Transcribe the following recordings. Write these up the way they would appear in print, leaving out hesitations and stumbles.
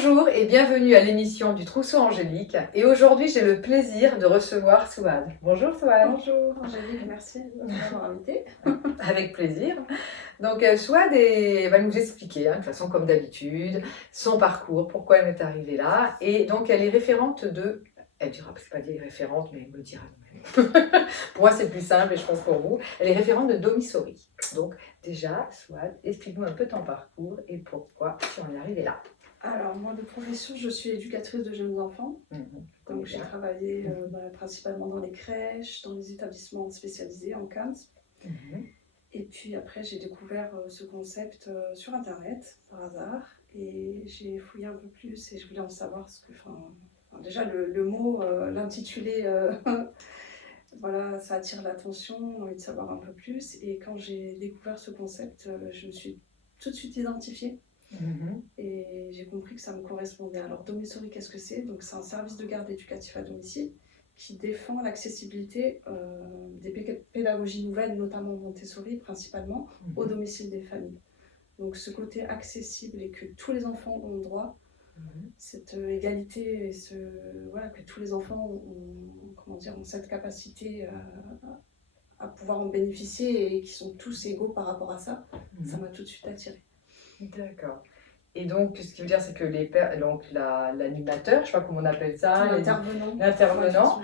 Bonjour et bienvenue à l'émission du Trousseau Angélique. Et aujourd'hui, j'ai le plaisir de recevoir Souad. Bonjour Souad. Bonjour Angélique, merci de m'avoir invitée. Avec plaisir. Donc Souad va nous expliquer, de façon comme d'habitude, son parcours, pourquoi elle est arrivée là. Et donc elle est référente de... Elle dira, c'est pas des référentes, mais elle me le dira nous-mêmes. Pour moi, c'est plus simple et je pense pour vous. Elle est référente de Domisori. Donc déjà, Souad, explique-nous un peu ton parcours et pourquoi tu en es arrivée là. Alors moi de profession, je suis éducatrice de jeunes enfants. Donc j'ai travaillé principalement dans les crèches, dans les établissements spécialisés en CAMS. Et puis après j'ai découvert ce concept sur internet par hasard et j'ai fouillé un peu plus et je voulais en savoir ce que... déjà le mot, l'intitulé, voilà, ça attire l'attention, envie de savoir un peu plus. Et quand j'ai découvert ce concept, je me suis tout de suite identifiée. Et j'ai compris que ça me correspondait. Alors Domisori, qu'est-ce que c'est? Donc c'est un service de garde éducatif à domicile qui défend l'accessibilité des pédagogies nouvelles, notamment Montessori principalement, au domicile des familles. Donc ce côté accessible et que tous les enfants ont droit, cette égalité et voilà, que tous les enfants ont cette capacité à pouvoir en bénéficier et qui sont tous égaux par rapport à ça, ça m'a tout de suite attirée. D'accord. Et donc, ce qui veut dire, c'est que donc l'animateur, je ne sais pas comment on appelle ça, l'intervenant,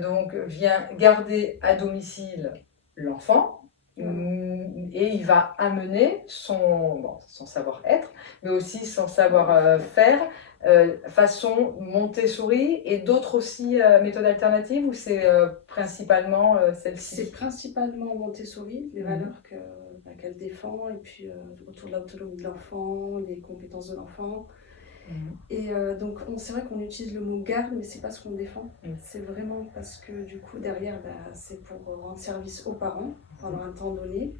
donc vient garder à domicile l'enfant et il va amener son savoir-être, mais aussi son savoir-faire façon Montessori et d'autres aussi méthodes alternatives ou c'est principalement celle-ci? C'est principalement Montessori, les valeurs qu'elle défend, et puis autour de l'autonomie de l'enfant, les compétences de l'enfant. Et donc c'est vrai qu'on utilise le mot garde, mais c'est pas ce qu'on défend. C'est vraiment parce que du coup derrière, c'est pour rendre service aux parents pendant un temps donné,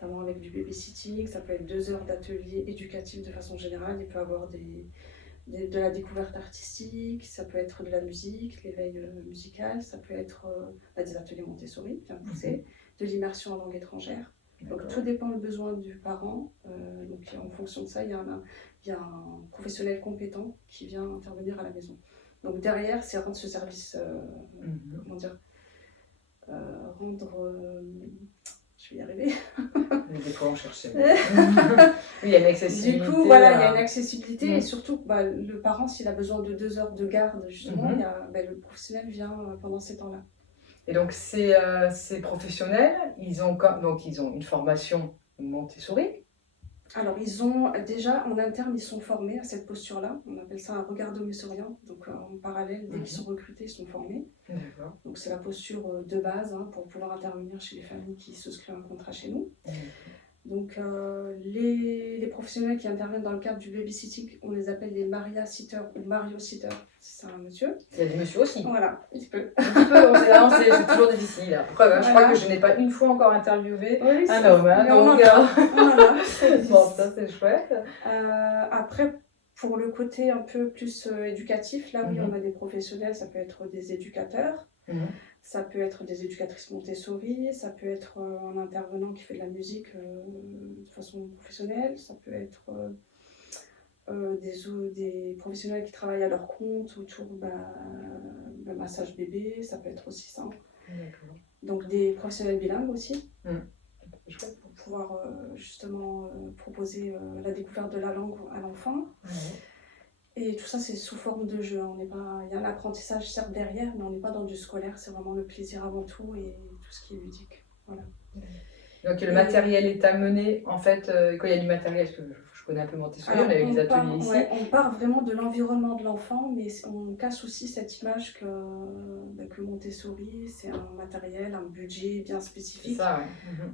notamment avec du babysitting. Ça peut être 2 heures d'atelier éducatif de façon générale. Il peut y avoir de la découverte artistique, ça peut être de la musique, l'éveil musical, ça peut être des ateliers Montessori bien poussés, de l'immersion en langue étrangère. Donc tout dépend du besoin du parent. Donc en fonction de ça, il y a un professionnel compétent qui vient intervenir à la maison. Donc derrière, c'est rendre ce service, je vais y arriver. Des fois, on cherchait. Oui, il y a une accessibilité. Du coup, voilà, il y a une accessibilité et surtout, le parent, s'il a besoin de 2 heures de garde, justement, le professionnel vient pendant ces temps-là. Et donc, ces professionnels, ils ont une formation Montessori. Alors, ils ont déjà, en interne, ils sont formés à cette posture-là. On appelle ça un regard domissorien. Donc, en parallèle, dès qu'ils sont recrutés, ils sont formés. Donc, c'est la posture de base pour pouvoir intervenir chez les familles qui souscrivent un contrat chez nous. Donc, les professionnels qui interviennent dans le cadre du babysitting, on les appelle les Maria-sitters ou Mario-sitters. C'est un monsieur. Il y a des messieurs aussi. Voilà, un petit peu. C'est toujours difficile. Après, je crois que je n'ai pas une fois encore interviewé un homme. Bon, ça c'est chouette. Après, pour le côté un peu plus éducatif, là oui, on a des professionnels, ça peut être des éducateurs. Ça peut être des éducatrices Montessori, ça peut être un intervenant qui fait de la musique de façon professionnelle, ça peut être des professionnels qui travaillent à leur compte autour de massage bébé, ça peut être aussi ça. Donc des professionnels bilingues aussi, pour pouvoir justement proposer la découverte de la langue à l'enfant. Et tout ça, c'est sous forme de jeu. Il y a un apprentissage certes derrière, mais on n'est pas dans du scolaire. C'est vraiment le plaisir avant tout et tout ce qui est ludique. Voilà. Donc le matériel est amené, en fait, quand il y a du matériel, parce que je connais un peu Montessori, on a eu des ateliers ici. On part vraiment de l'environnement de l'enfant, mais on casse aussi cette image que Montessori, c'est un matériel, un budget bien spécifique. C'est ça,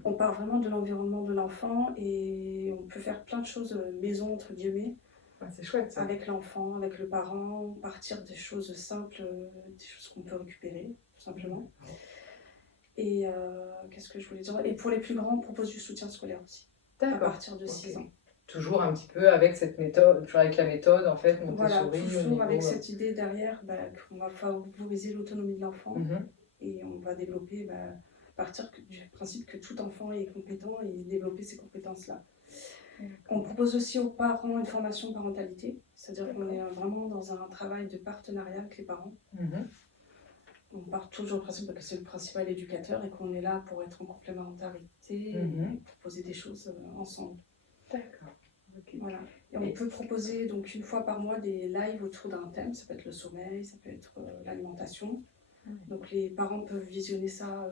On part vraiment de l'environnement de l'enfant et on peut faire plein de choses maison, entre guillemets. C'est chouette ça. Avec l'enfant, avec le parent, partir des choses simples, des choses qu'on peut récupérer, tout simplement. Et qu'est-ce que je voulais dire? Et pour les plus grands, on propose du soutien scolaire aussi, à partir de 6 ans. Toujours un petit peu avec cette méthode, toujours avec la méthode en fait, Montessori. Voilà, toujours avec cette idée derrière qu'on va favoriser l'autonomie de l'enfant et on va développer, partir du principe que tout enfant est compétent et développer ces compétences-là. On propose aussi aux parents une formation parentalité, c'est-à-dire qu'on est vraiment dans un travail de partenariat avec les parents. On part toujours du principe que c'est le principal éducateur et qu'on est là pour être en complémentarité et proposer des choses ensemble. D'accord. Okay. Voilà. Et on peut proposer donc une fois par mois des lives autour d'un thème, ça peut être le sommeil, ça peut être l'alimentation. Donc les parents peuvent visionner ça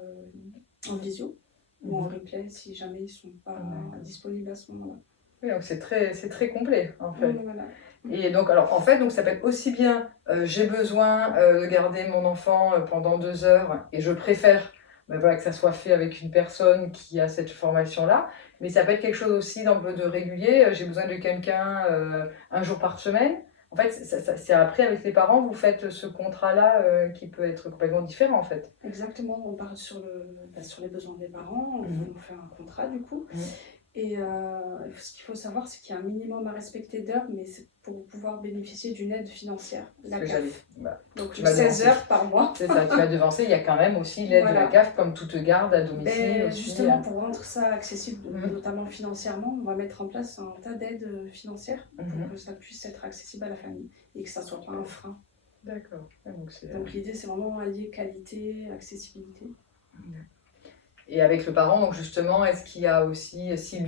en visio ou en replay si jamais ils ne sont pas disponibles à ce moment-là. Oui, donc c'est très complet en fait. Voilà. Et donc, alors, en fait, donc, ça peut être aussi bien j'ai besoin de garder mon enfant pendant 2 heures et je préfère voilà, que ça soit fait avec une personne qui a cette formation-là, mais ça peut être quelque chose aussi de régulier. J'ai besoin de quelqu'un 1 jour par semaine. En fait, c'est après avec les parents, vous faites ce contrat-là qui peut être complètement différent en fait. Exactement, on part sur les besoins des parents, on fait un contrat du coup. Et ce qu'il faut savoir, c'est qu'il y a un minimum à respecter d'heures, mais c'est pour pouvoir bénéficier d'une aide financière, la CAF. Donc 16 heures par mois. C'est ça, tu vas devancer, il y a quand même aussi l'aide de la CAF, comme toute garde à domicile. Aussi, justement, pour rendre ça accessible, notamment financièrement, on va mettre en place un tas d'aides financières pour que ça puisse être accessible à la famille et que ça ne soit pas un frein. D'accord. Donc l'idée, c'est vraiment allier qualité, accessibilité. Et avec le parent, donc justement, est-ce qu'il y a aussi, si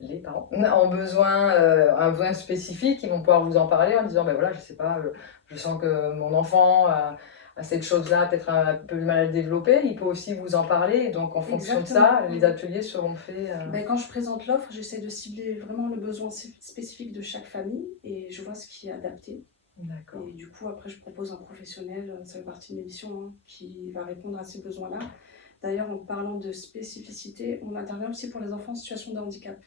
les parents ont besoin, un besoin spécifique, ils vont pouvoir vous en parler en disant, ben voilà, je sais pas, je sens que mon enfant a cette chose-là, peut-être un peu de mal à le développer, il peut aussi vous en parler, et donc en fonction de ça, les ateliers seront faits. Quand je présente l'offre, j'essaie de cibler vraiment le besoin spécifique de chaque famille, et je vois ce qui est adapté. D'accord. Et du coup, après, je propose un professionnel, ça fait partie de l'émission, qui va répondre à ces besoins-là. D'ailleurs, en parlant de spécificité, on intervient aussi pour les enfants en situation de handicap.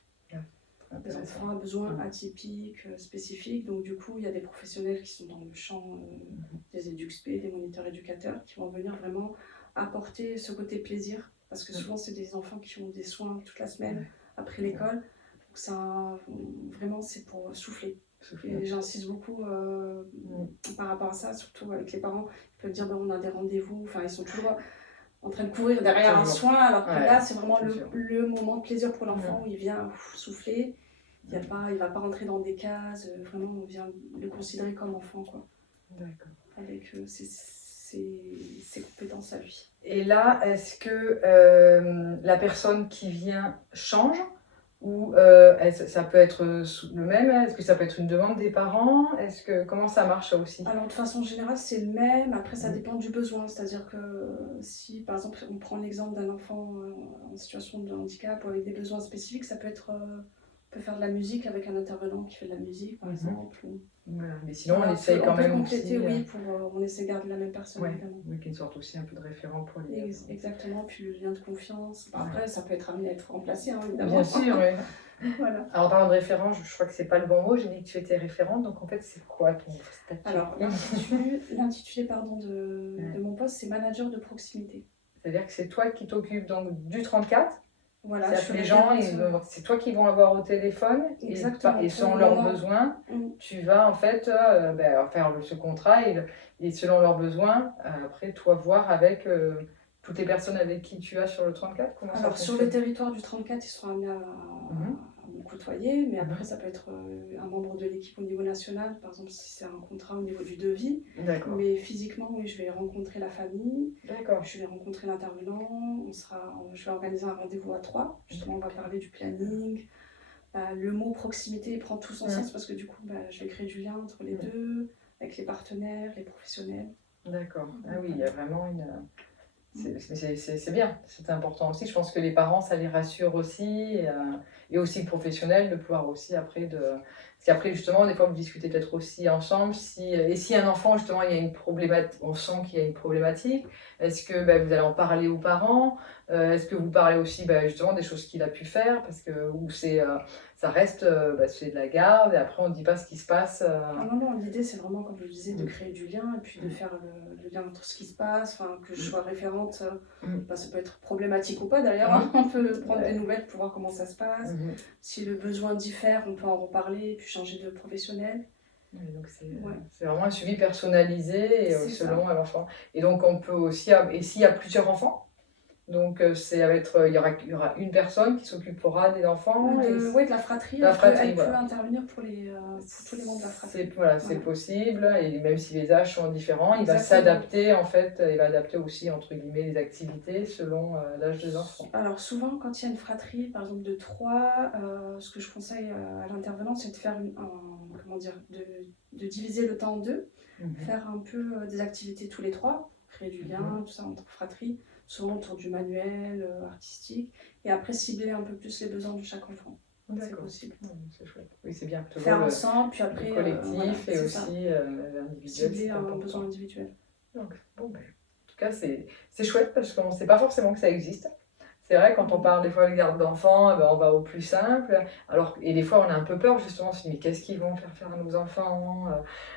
Les enfants à besoins atypiques, spécifiques. Donc du coup, il y a des professionnels qui sont dans le champ des EduxP, des moniteurs éducateurs, qui vont venir vraiment apporter ce côté plaisir. Parce que souvent, c'est des enfants qui ont des soins toute la semaine après l'école. Donc ça, vraiment, c'est pour souffler. Et j'insiste beaucoup par rapport à ça, surtout avec les parents. Ils peuvent dire, on a des rendez-vous. Enfin, ils sont toujours en train de courir derrière un soin, alors que là, c'est vraiment le moment de plaisir pour l'enfant où il vient souffler. Il ne va pas rentrer dans des cases, vraiment, on vient le considérer comme enfant, quoi. D'accord. Avec ses compétences à lui. Et là, est-ce que la personne qui vient change ou ça peut être le même? Est-ce que ça peut être une demande des parents? Comment ça marche ça aussi? Alors de façon générale, c'est le même. Après, ça dépend du besoin. C'est-à-dire que si, par exemple, on prend l'exemple d'un enfant en situation de handicap ou avec des besoins spécifiques, ça peut être... on peut faire de la musique avec un intervenant qui fait de la musique, par exemple. Voilà. Mais sinon, on essaye quand même compléter, aussi... Oui, on essaie de garder la même personne, évidemment. Oui, qu'il y ait une sorte aussi un peu de référent pour les... Exactement, puis le lien de confiance. Après, ça peut être amené à être remplacé, évidemment. Bien sûr, oui. Voilà. Alors, en parlant de référent, je crois que c'est pas le bon mot, j'ai dit que tu étais référente, donc en fait, c'est quoi ton statut? Alors, l'intitulé de mon poste, c'est manager de proximité. C'est-à-dire que c'est toi qui t'occupes donc du 34. Voilà, les gens, c'est toi qui vont avoir au téléphone. Exactement. Et selon leurs besoins, tu vas en fait faire ce contrat et selon leurs besoins, après toi voir avec toutes les personnes avec qui tu as sur le 34. Alors sur le territoire du 34, ils seront amenés à me côtoyer, mais après ça peut être un membre de l'équipe au niveau national, par exemple si c'est un contrat au niveau du devis. D'accord. Mais physiquement, oui, je vais rencontrer la famille. D'accord. Je vais rencontrer l'intervenant. Je vais organiser un rendez-vous à 3. Justement, on va parler du planning. Le mot proximité prend tout son sens parce que du coup, je vais créer du lien entre les deux, avec les partenaires, les professionnels. D'accord. Ah oui, il y a vraiment une... C'est bien, c'est important aussi. Je pense que les parents, ça les rassure aussi, et aussi le professionnel de pouvoir aussi après Parce qu'après, justement, des fois, vous discutez peut-être aussi ensemble, si un enfant, justement, il y a une problématique, on sent qu'il y a une problématique, est-ce que vous allez en parler aux parents? Est-ce que vous parlez aussi justement des choses qu'il a pu faire? Parce que ça reste, c'est de la garde, et après, on ne dit pas ce qui se passe. Non, l'idée, c'est vraiment, comme je le disais, de créer du lien, et puis de faire le lien entre ce qui se passe, que je sois référente. Ça peut être problématique ou pas, d'ailleurs. On peut prendre des nouvelles pour voir comment ça se passe. Si le besoin diffère, on peut en reparler, puis changer de professionnel. Donc c'est vraiment un suivi personnalisé selon l'enfant. Et donc on peut aussi, et s'il y a plusieurs enfants, Donc, il y aura une personne qui s'occupera des enfants. Oui, de la fratrie. Elle peut intervenir pour tous les membres de la fratrie. C'est possible. Et même si les âges sont différents, il va s'adapter, en fait. Il va adapter aussi, entre guillemets, les activités selon l'âge des enfants. Alors, souvent, quand il y a une fratrie, par exemple de 3, ce que je conseille à l'intervenant, c'est de faire de diviser le temps en 2, faire un peu des activités tous les 3, créer du lien, tout ça entre fratries, souvent autour du manuel, artistique, et après cibler un peu plus les besoins de chaque enfant. C'est possible. C'est chouette. Oui, c'est bien. Faire ensemble, puis après le collectif et aussi l'individuel. Cibler un besoin individuel. Donc, en tout cas, c'est chouette parce qu'on ne sait pas forcément que ça existe. C'est vrai, quand on parle des fois de garde d'enfants, on va au plus simple. Et des fois, on a un peu peur, justement, on se dit, mais qu'est-ce qu'ils vont faire à nos enfants?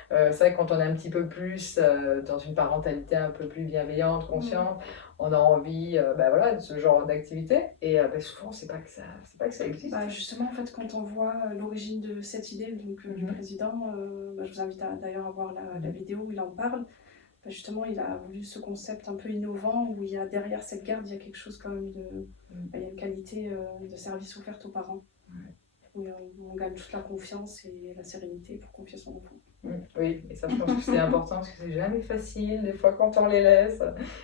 C'est vrai, quand on est un petit peu plus dans une parentalité un peu plus bienveillante, consciente, on a envie de ce genre d'activité. Et souvent, c'est pas que ça existe. Justement, en fait, quand on voit l'origine de cette idée du président, je vous invite d'ailleurs à voir la vidéo où il en parle. Justement, il a voulu ce concept un peu innovant où il y a derrière cette garde, il y a quelque chose quand même il y a une qualité de service offerte aux parents. Où on gagne toute la confiance et la sérénité pour confier son enfant. Oui, et ça, je pense que c'est important parce que c'est jamais facile, des fois, quand on les laisse.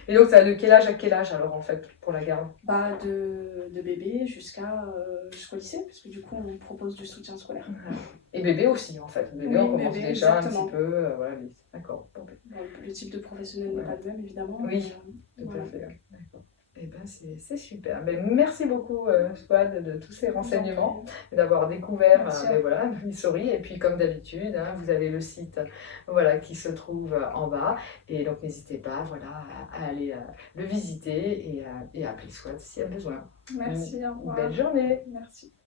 Et donc, ça de quel âge à quel âge, alors, en fait, pour la garde? De bébé jusqu'au lycée, parce que du coup, on propose du soutien scolaire. Et bébé aussi, en fait. Bébé, on commence déjà un petit peu, lycée. D'accord. Le type de professionnel n'est pas le même, évidemment. Oui, tout à fait. D'accord. Eh ben, c'est super. Merci beaucoup, Souad, de tous ces renseignements et d'avoir découvert Montessori. Et puis, comme d'habitude, vous avez le site qui se trouve en bas. Et donc, n'hésitez pas à aller le visiter et à appeler Souad s'il y a besoin. Merci, au revoir. Belle journée. Merci.